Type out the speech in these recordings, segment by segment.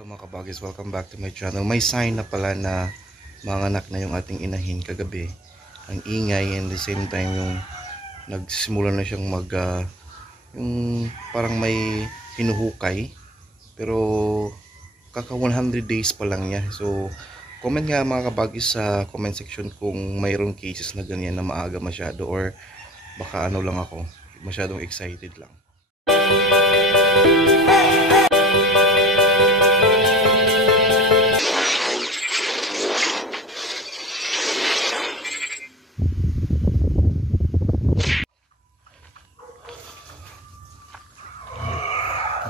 Hello mga kabagis, welcome back to my channel. May sign na pala na manganak na yung ating inahin kagabi. Ang ingay and the same time yung nagsimula na siyang yung parang may hinuhukay. Pero kaka 100 days pa lang niya. So comment nga mga kabagis sa comment section kung mayroong cases na ganyan na maaga masyado or baka ano lang ako, masyadong excited lang.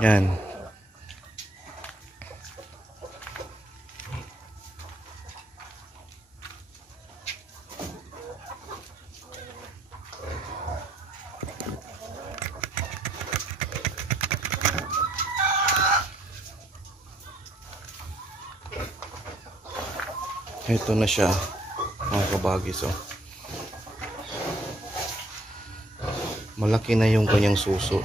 Yan. Ito na siya mga kabagis, oh. Malaki na yung kanyang suso.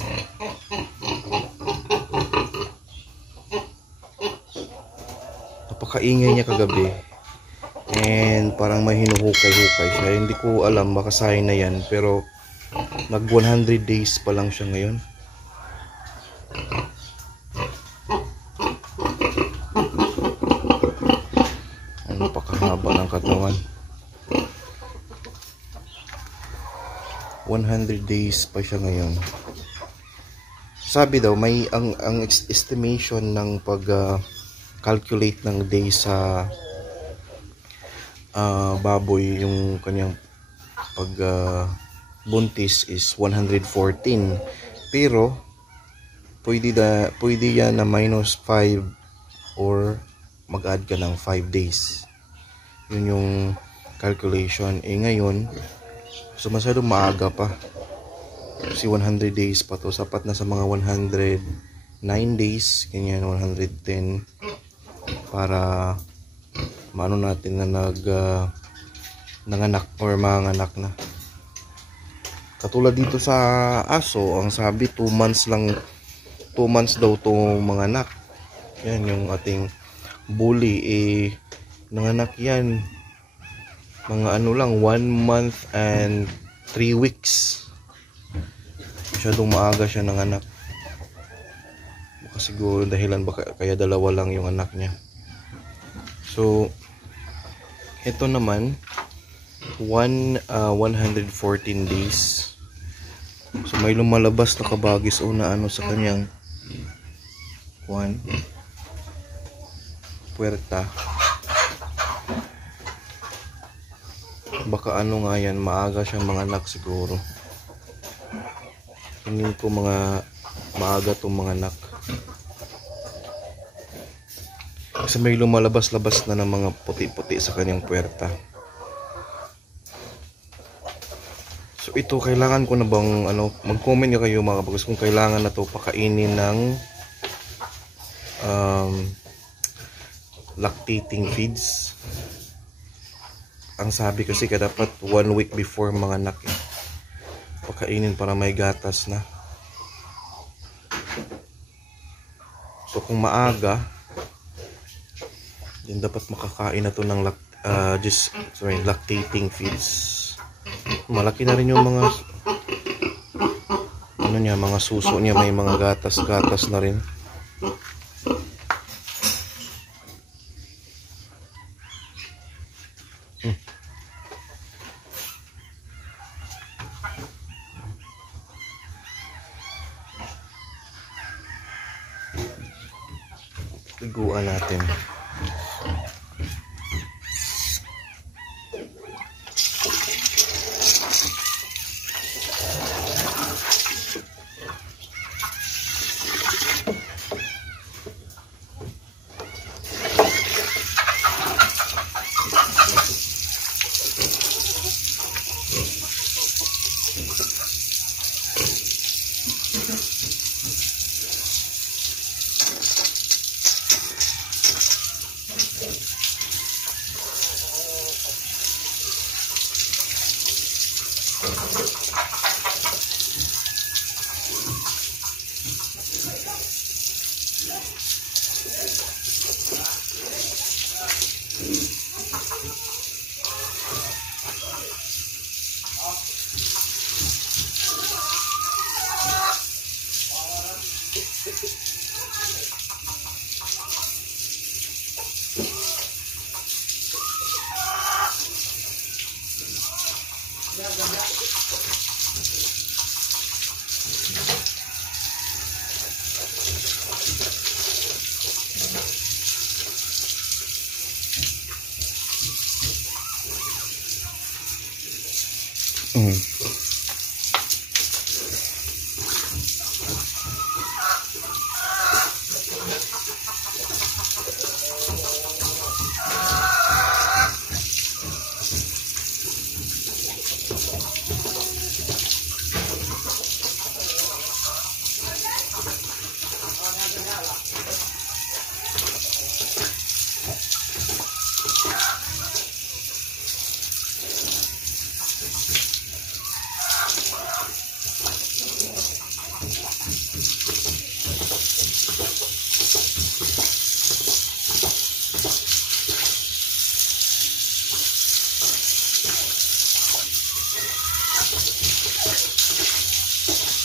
Napakaingay niya kagabi. And parang may hinuhukay-hukay siya. Hindi ko alam, baka sign na yan. Pero nag 100 days pa lang siya ngayon. Napakahaba ng katawan. 100 days pa siya ngayon. Sabi daw may ang estimation ng pag calculate ng days sa baboy, yung kanyang pag buntis is 114. Pero pwede yan na minus 5 or mag-add ka ng 5 days. Yun yung calculation. Ngayon, so masyadong maaga pa. Kasi 100 days pa to. Sapat na sa mga 109 days. Ganyan, 110. Para maano natin na nanganak or manganak na. Katulad dito sa aso, ang sabi 2 months lang. 2 months daw itong manganak. Yan yung ating bully. Nanganak yan mga ano lang, 1 month and 3 weeks. Masyadong maaga siya nanganak. Baka siguro dahilan baka kaya dalawa lang yung anak niya. So ito naman 114 days. So may lumalabas na kabagis o na ano sa kanyang puwerta. Baka ano nga yan, maaga siyang manganak siguro. Tingin ko mga maaga itong manganak. Kasi may lumalabas-labas na ng mga puti-puti sa kanyang puwerta. So ito, kailangan ko na bang ano, mag-comment nyo kayo mga kabagis kung kailangan na to pakainin ng lactating feeds. Ang sabi kasi dapat 1 week before manganak pakainin para may gatas na. So kung maaga, din dapat makakain na to ng lactating feeds. Malaki na rin yung mga ano niya, mga suso niya, may mga gatas-gatas na rin. Iguan natin.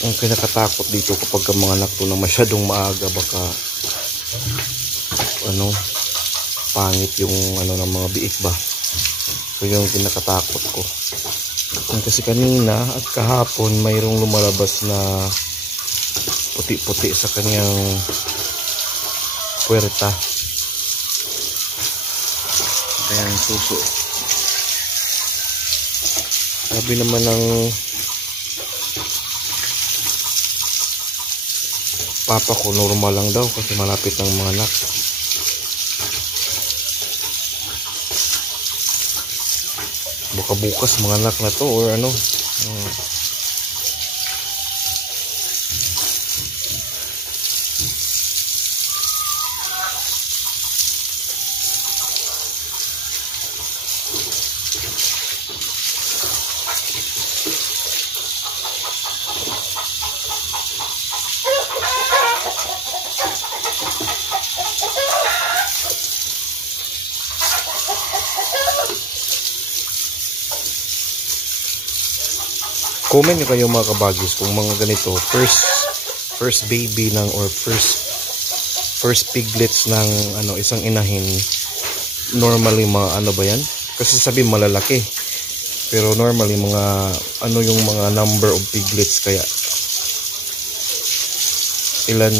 Ang kinakatakot dito kapag ang mga anak to na masyadong maaga, baka pangit yung ng mga biik ba. So yung kinakatakot ko. Kasi kanina at kahapon mayroong lumalabas na puti-puti sa kanyang puwerta. Kaya ang suso. Sabi naman ng papa ko, normal lang daw kasi malapit ng mga anak. Baka bukas mga anak na to or ano. Comment nyo kayo mga kabagis kung mga ganito first baby ng or first piglets ng isang inahin, normally mga ba yan? Kasi sabi malalaki, pero normally mga yung mga number of piglets, kaya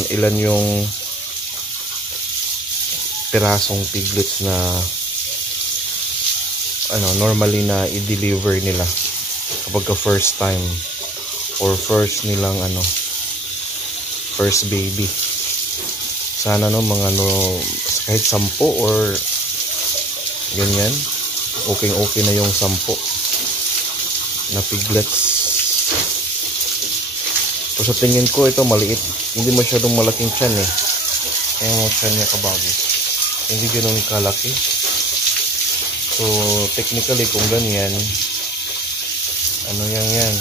ilan yung pirasong piglets na normally na i-deliver nila kapag ka first time or first nilang first baby. Sana mga kahit 10 or ganyan, okay na yung 10 na piglets. So sa tingin ko ito maliit, hindi masyadong malaking tiyan eh. Yung tiyan niya kabagis, hindi ganoon kalaki. So technically kung ganyan, yan,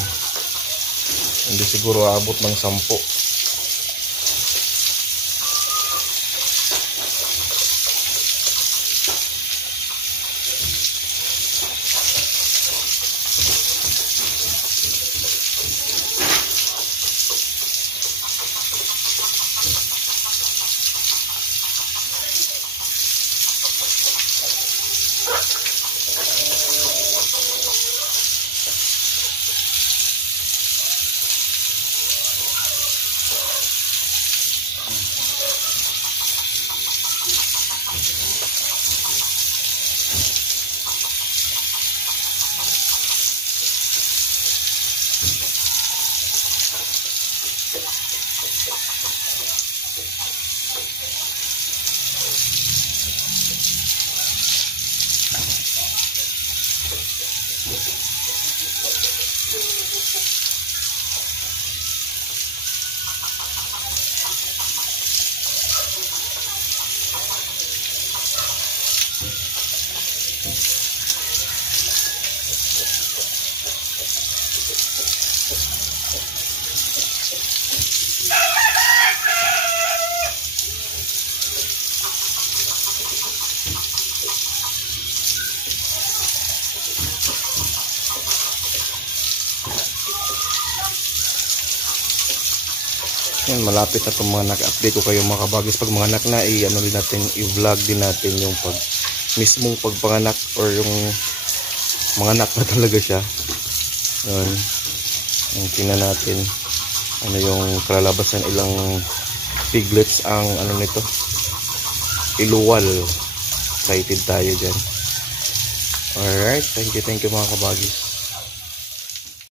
hindi siguro aabot ng 10. Yan, malapit na itong mga naka-update ko kayo mga kabagis. Pag mga anak na, i-vlog din natin yung mismong pagpanganak or yung mga anak na talaga siya. Yan. Yung tingnan natin yung kalalabasan, ilang piglets ang nito. Iluwal. Excited tayo dyan. Alright, thank you mga kabagis.